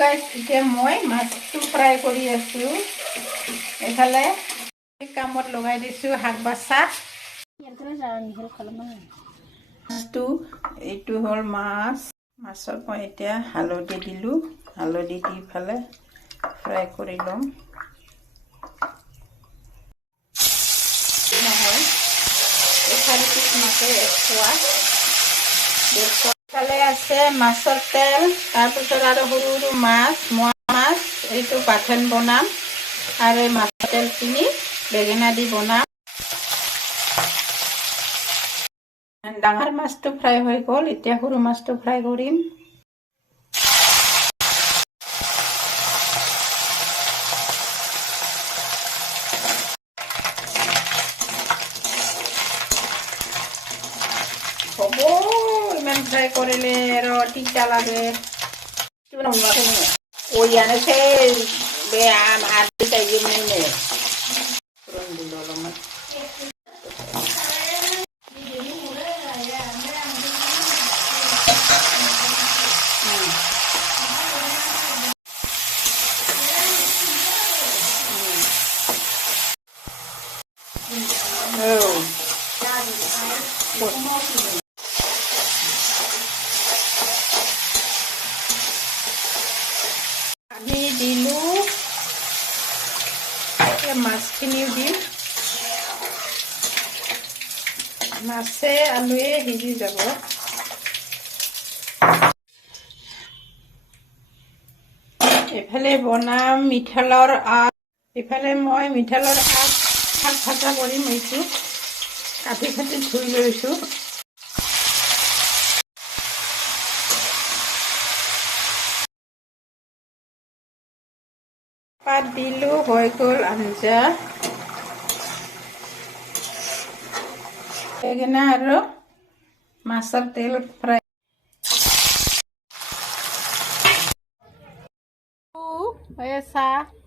Guys, এতিয়া মই মাছটো ফ্ৰাই কৰি আছোঁ। এইফালে কামত লগাই দিছোঁ শাক বাচা। মাছটো এইটো হ'ল মাছ। মাছত মই এতিয়া হালধি দিলোঁ। হালধি দি পেলাই ফ্ৰাই কৰি ল'ম। নহয়, এফালে মাছে খোৱা ফালে আছে মাছৰ তেল, তাৰপিছত আৰু সৰু সৰু মাছ, মোৱা মাছ, এইটো বাথন বনাম আৰু মাছৰ তেলখিনি বেঙেনা দি বনাম। ডাঙৰ মাছটো ফ্ৰাই হৈ গ'ল, এতিয়া সৰু মাছটো ফ্ৰাই কৰিম। হ'ব, ইমান ফ্ৰাই কৰিলে আৰু তিতা লাগে। ওয়ানেছে বেয়া আদি টাইম নাই অলপমান আমি দিলোঁ, মাছখিনিও দিম। মাছে আলুৱে সিজি যাব। এইফালে বনাম মিঠালৰ আগ। এইফালে মই মিঠালৰ আগ শাক ভাজা কৰিম। এইটো কাটি কাটি ধুই লৈছোঁ। পাত দিলোঁ, হৈ গ'ল আঞ্জা। বেঙেনা আৰু মাছৰ তেল ফ্ৰাই চাহ